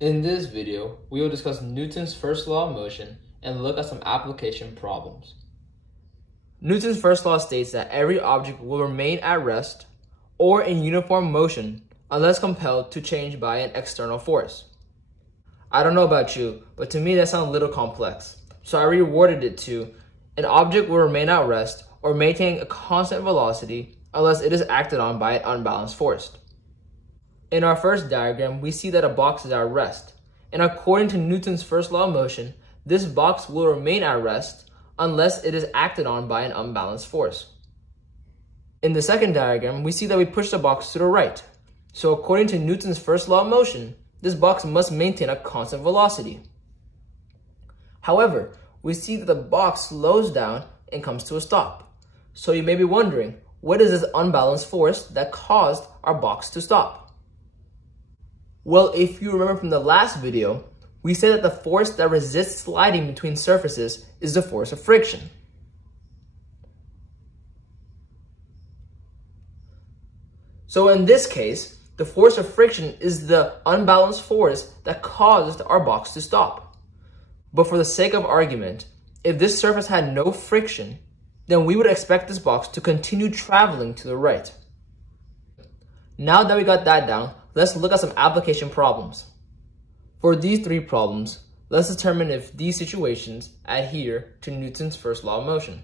In this video, we will discuss Newton's first law of motion and look at some application problems. Newton's first law states that every object will remain at rest or in uniform motion unless compelled to change by an external force. I don't know about you, but to me that sounds a little complex. So I reworded it to an object will remain at rest or maintain a constant velocity unless it is acted on by an unbalanced force. In our first diagram, we see that a box is at rest, and according to Newton's first law of motion, this box will remain at rest unless it is acted on by an unbalanced force. In the second diagram, we see that we push the box to the right. So according to Newton's first law of motion, this box must maintain a constant velocity. However, we see that the box slows down and comes to a stop. So you may be wondering, what is this unbalanced force that caused our box to stop? Well, if you remember from the last video, we said that the force that resists sliding between surfaces is the force of friction. So in this case, the force of friction is the unbalanced force that caused our box to stop. But for the sake of argument, if this surface had no friction, then we would expect this box to continue traveling to the right. Now that we got that down, let's look at some application problems. For these three problems, let's determine if these situations adhere to Newton's first law of motion.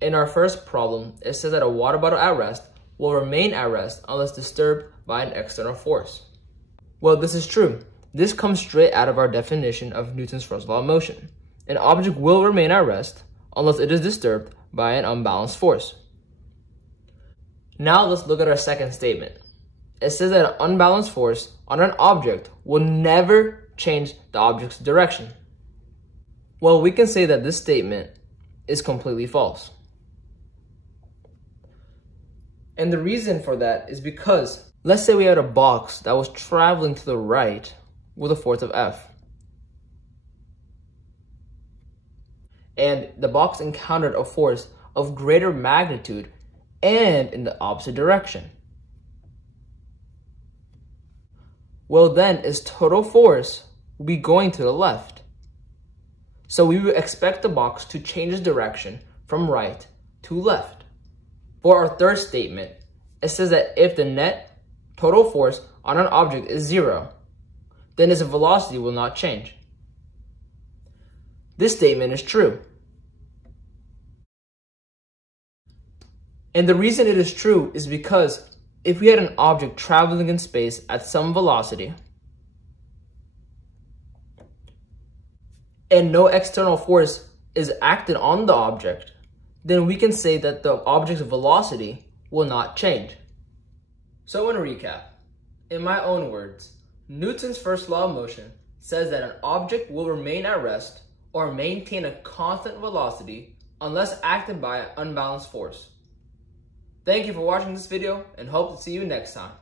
In our first problem, it says that a water bottle at rest will remain at rest unless disturbed by an external force. Well, this is true. This comes straight out of our definition of Newton's first law of motion. An object will remain at rest unless it is disturbed by an unbalanced force. Now let's look at our second statement. It says that an unbalanced force on an object will never change the object's direction. Well, we can say that this statement is completely false. And the reason for that is because, let's say we had a box that was traveling to the right with a force of F. And the box encountered a force of greater magnitude and in the opposite direction. Well, then its total force will be going to the left. So we would expect the box to change its direction from right to left. For our third statement, it says that if the net total force on an object is 0, then its velocity will not change. This statement is true. And the reason it is true is because if we had an object traveling in space at some velocity and no external force is acted on the object, then we can say that the object's velocity will not change. So in recap, in my own words, Newton's first law of motion says that an object will remain at rest or maintain a constant velocity unless acted by an unbalanced force. Thank you for watching this video and hope to see you next time.